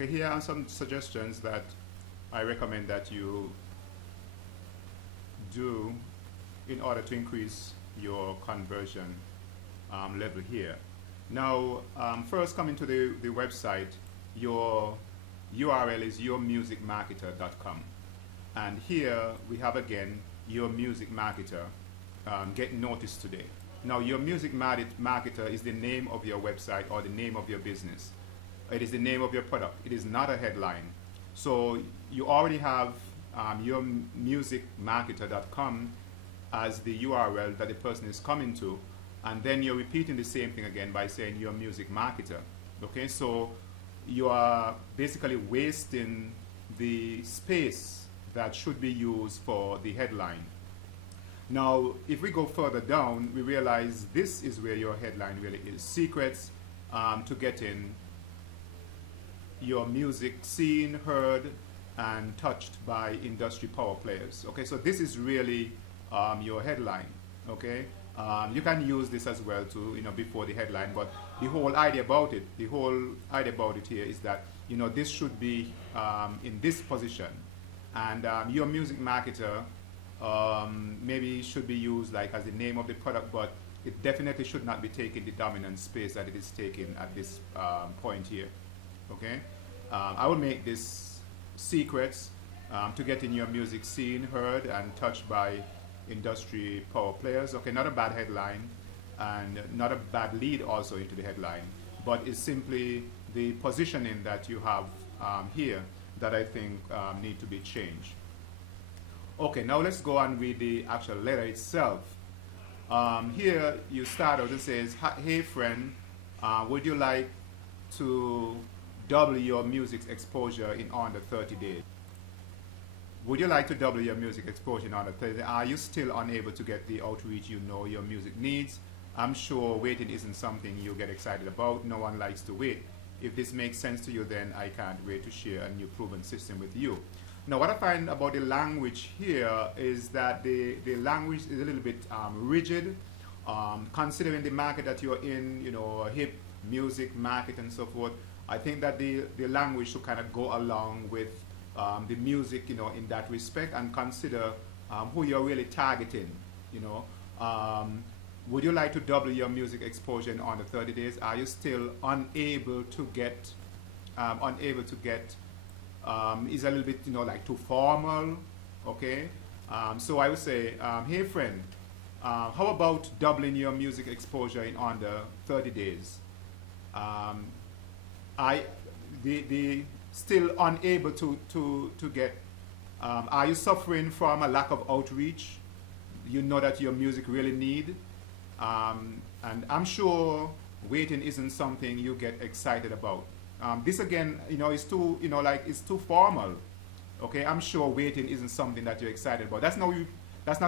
Okay, here are some suggestions that I recommend that you do in order to increase your conversion level here. Now, first coming to the website, your URL is yourmusicmarketer.com. And here we have again Your Music Marketer, get noticed today. Now, Your Music Marketer is the name of your website or the name of your business. It is the name of your product. It is not a headline. So you already have yourmusicmarketer.com as the URL that the person is coming to, and then you're repeating the same thing again by saying Your Music Marketer. Okay, so you are basically wasting the space that should be used for the headline. Now, if we go further down, we realize this is where your headline really is. Secrets to getting your music seen, heard, and touched by industry power players. Okay, so this is really your headline. Okay, you can use this as well to, before the headline, but the whole idea about it, here is that, this should be in this position, and Your Music Marketer maybe should be used like as the name of the product, but it definitely should not be taking the dominant space that it is taking at this point here. Okay, I will make this secrets to getting your music seen, heard, and touched by industry power players. Okay, not a bad headline and not a bad lead also into the headline, but it's simply the positioning that you have here that I think need to be changed. Okay, now let's go on with the actual letter itself. Here you start out, it says, hey friend, would you like to double your music's exposure in under 30 days? Would you like to double your music exposure in under 30 days? Are you still unable to get the outreach your music needs? I'm sure waiting isn't something you get excited about. No one likes to wait. If this makes sense to you, then I can't wait to share a new proven system with you. Now, what I find about the language here is that the language is a little bit rigid, considering the market that you're in, hip music market and so forth. I think that the language should kind of go along with the music, in that respect, and consider who you're really targeting. Would you like to double your music exposure in under 30 days? Are you still unable to get, is a little bit, like too formal? Okay, so I would say, hey friend, how about doubling your music exposure in under 30 days? Still unable to get, are you suffering from a lack of outreach? You know that your music really need, and I'm sure waiting isn't something you get excited about. This again, is too, it's too formal. Okay, I'm sure waiting isn't something that you're excited about. That's not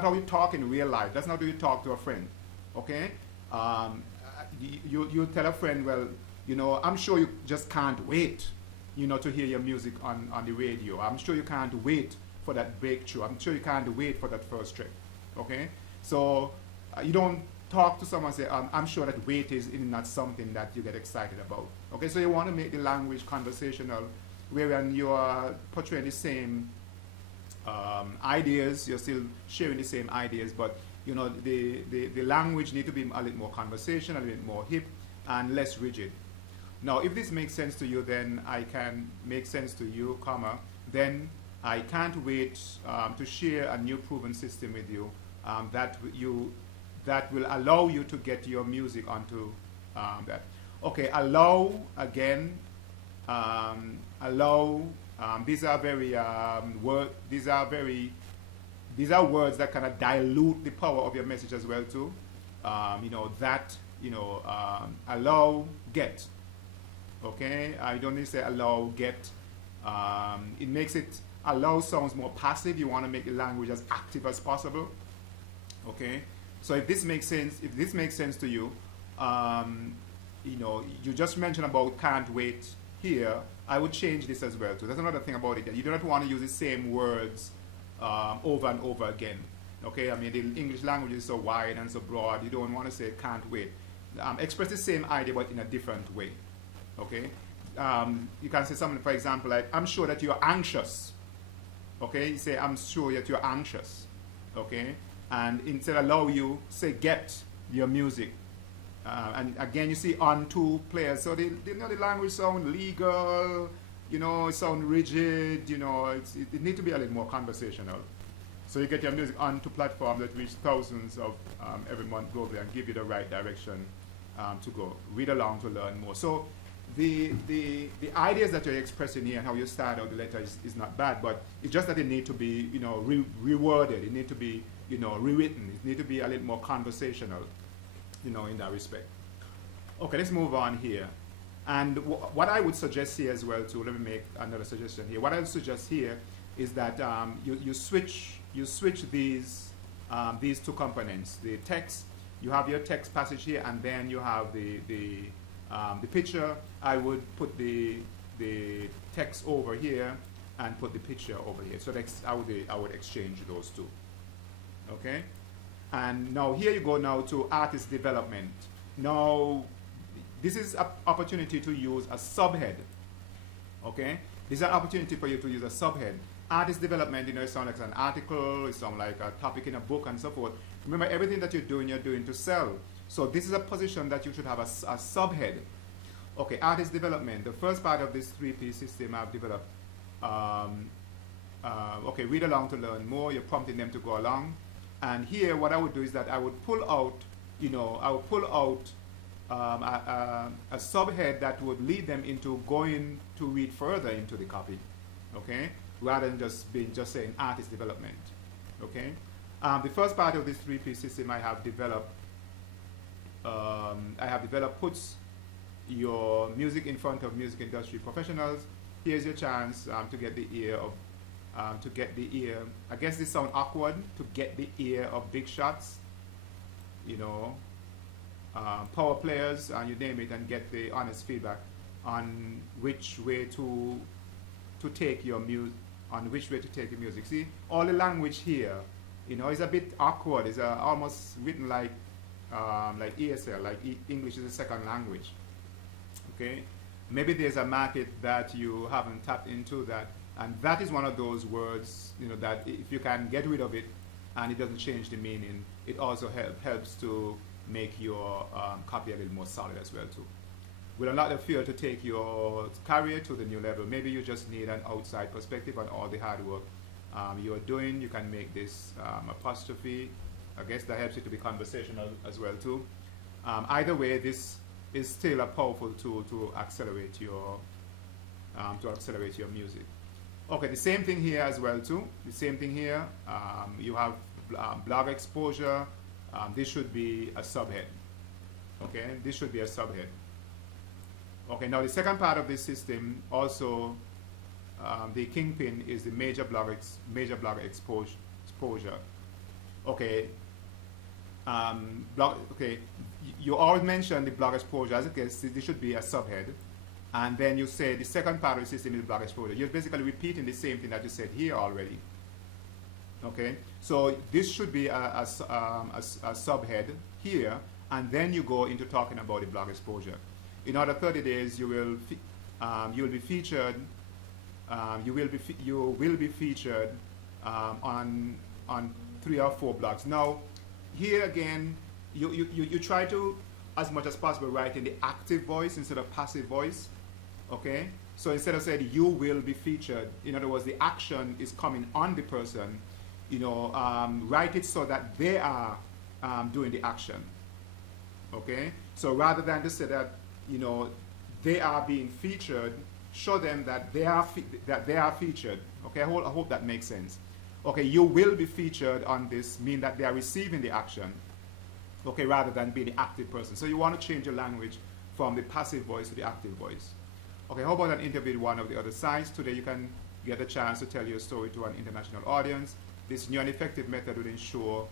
how you talk in real life. That's not how you talk to a friend. Okay, you tell a friend, well, I'm sure you just can't wait, to hear your music on the radio. I'm sure you can't wait for that breakthrough. I'm sure you can't wait for that first trip. Okay, so you don't talk to someone and say, I'm sure that wait is not something that you get excited about. Okay, so you want to make the language conversational, wherein you are portraying the same ideas, you're still sharing the same ideas, but the language need to be a little more conversational, a little more hip, and less rigid. Now, if this makes sense to you, then I can make sense to you, then I can't wait to share a new proven system with you that will allow you to get your music onto that. Okay, allow again. Allow. These are very These are words that kind of dilute the power of your message as well too. Allow, get. Okay, I don't need to say allow, get. It makes it, allow sounds more passive. You want to make the language as active as possible. Okay, so if this makes sense, to you, you just mentioned about can't wait here. I would change this as well too. That's another thing about it. That you do not want to use the same words over and over again. Okay, I mean the English language is so wide and so broad. You don't want to say can't wait. Express the same idea but in a different way. Okay, you can say something, for example, like, I'm sure that you're anxious. Okay, you say, I'm sure that you're anxious. Okay, and instead allow you, say, get your music. And again, you see on two players, so they you know, the language sound legal, you know, it sound rigid, you know, it need to be a little more conversational. So you get your music onto platforms that reach thousands of every month globally and give you the right direction to go. Read along to learn more. So the ideas that you're expressing here and how you start out the letter is not bad, but it's just that it need to be, you know, reworded. It need to be, you know, rewritten. It need to be a little more conversational, you know, in that respect. Okay, let's move on here. And what I would suggest here as well too, let me make another suggestion here. What I would suggest here is that you switch these two components. The text, you have your text passage here, and then you have the picture. I would put the text over here and put the picture over here. So that's how I would exchange those two. Okay? And now here you go now to artist development. Now, this is an opportunity to use a subhead. Okay? This is an opportunity for you to use a subhead. Artist development, you know, it sounds like an article, it sounds like a topic in a book and so forth. Remember, everything that you're doing to sell. So this is a position that you should have a subhead. Okay, artist development. The first part of this 3P system I've developed. Okay, read along to learn more. You're prompting them to go along. And here, what I would do is that I would pull out, you know, a subhead that would lead them into going to read further into the copy. Okay, rather than just saying artist development. Okay, the first part of this 3P system I have developed puts your music in front of music industry professionals. Here's your chance to get the ear of, I guess this sounds awkward, to get the ear of big shots, you know, power players, and you name it, and get the honest feedback on which way to take your music, See, all the language here, you know, is a bit awkward. It's almost written like ESL, like English is a second language. Okay, maybe there's a market that you haven't tapped into that, and that is one of those words, you know, that if you can get rid of it and it doesn't change the meaning, it also helps to make your copy a little more solid as well too. With a lot of fear to take your career to the new level, maybe you just need an outside perspective on all the hard work you're doing. You can make this apostrophe. I guess that helps you to be conversational as well too. Either way, this is still a powerful tool to accelerate your music. Okay, the same thing here as well too. The same thing here. You have blog exposure. This should be a subhead. Okay, this should be a subhead. Okay, now the second part of this system also, the kingpin is the major blog exposure. Okay. Okay, you always mention the blog exposure as a case. This should be a subhead, and then you say the second part of the system is blog exposure. You're basically repeating the same thing that you said here already. Okay, so this should be a subhead here, and then you go into talking about the blog exposure. In other 30 days, you will be featured. You will be featured on 3 or 4 blogs. Now, here again, you try to, as much as possible, write in the active voice instead of passive voice. Okay, so instead of saying you will be featured, in other words, the action is coming on the person. You know, write it so that they are doing the action. Okay, so rather than just say that, you know, they are being featured, show them that they are featured. Okay, I hope that makes sense. Okay, you will be featured on this, mean that they are receiving the action. Okay, rather than being the active person. So you want to change your language from the passive voice to the active voice. Okay, how about an interview with one of the other sides? Today you can get a chance to tell your story to an international audience. This new and effective method will ensure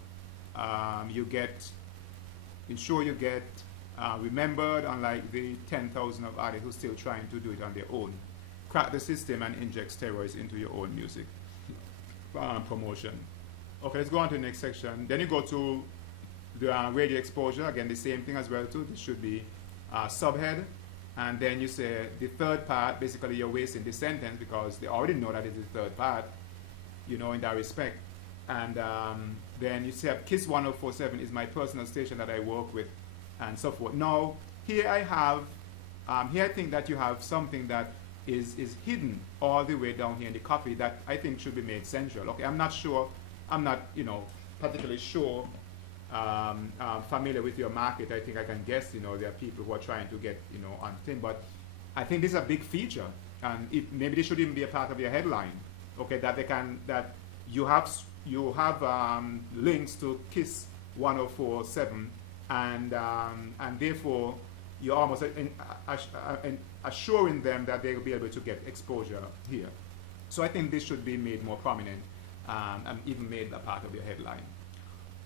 you get remembered, unlike the 10,000 of artists who are still trying to do it on their own. Crack the system and inject steroids into your own music promotion. Okay, let's go on to the next section. Then you go to the radio exposure. Again, the same thing as well too. This should be subhead, and then you say the third part, basically you're wasting the sentence because they already know that it's the third part, you know, in that respect. And then you say KISS 1047 is my personal station that I work with, and so forth. Now, here I have, here I think that you have something that is hidden all the way down here in the copy that I think should be made central. Okay, I'm not sure, I'm not, you know, particularly sure, familiar with your market. I think I can guess, you know, there are people who are trying to get, you know, on thing, but I think this is a big feature, and maybe this should even be a part of your headline. Okay, that they can, that you have links to KISS 1047, and therefore you're almost assuring them that they will be able to get exposure here. So I think this should be made more prominent, and even made a part of your headline.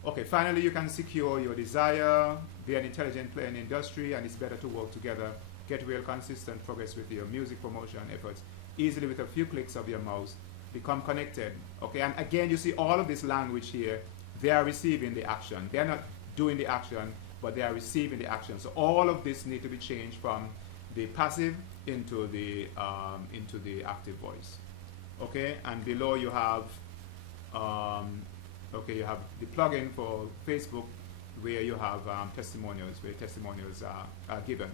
Okay, finally, you can secure your desire, be an intelligent player in the industry, and it's better to work together, get real consistent progress with your music promotion efforts, easily with a few clicks of your mouse, become connected. Okay, and again, you see all of this language here, they are receiving the action. They're not doing the action, but they are receiving the action. So all of this need to be changed from the passive into the active voice. Okay, and below you have okay, you have the plugin for Facebook where you have testimonials, where testimonials are given.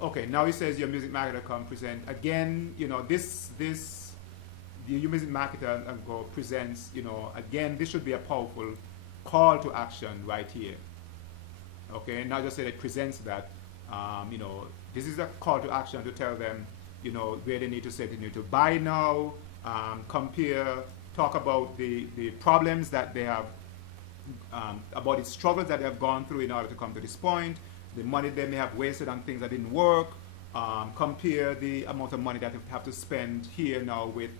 Okay, now it says your music marketer come present. Again, you know, your music marketer go presents, you know, again, this should be a powerful call to action right here. Okay, not just say it presents that, you know, this is a call to action to tell them, you know, where they need to say they need to buy now, compare, talk about the problems that they have, about the struggles that they have gone through in order to come to this point, the money they may have wasted on things that didn't work, compare the amount of money that they have to spend here now with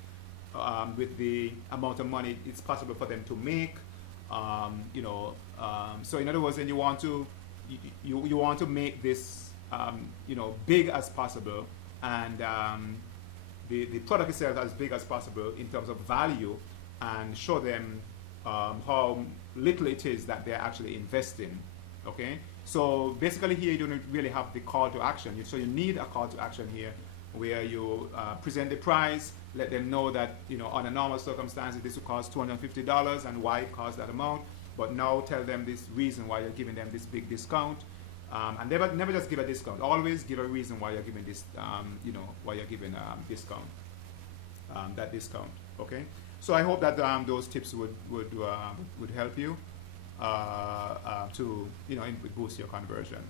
the amount of money it's possible for them to make, you know, so in other words, then you want to make this, you know, big as possible, and the product itself as big as possible in terms of value, and show them how little it is that they're actually investing. Okay, so basically here you don't really have the call to action. So you need a call to action here where you present the price, let them know that, you know, under normal circumstances this would cost $250 and why it costs that amount, but now tell them this reason why you're giving them this big discount. And never just give a discount. Always give a reason why you're giving this, you know, why you're giving discount, that discount. Okay. So I hope that those tips would help you to, you know, boost your conversion.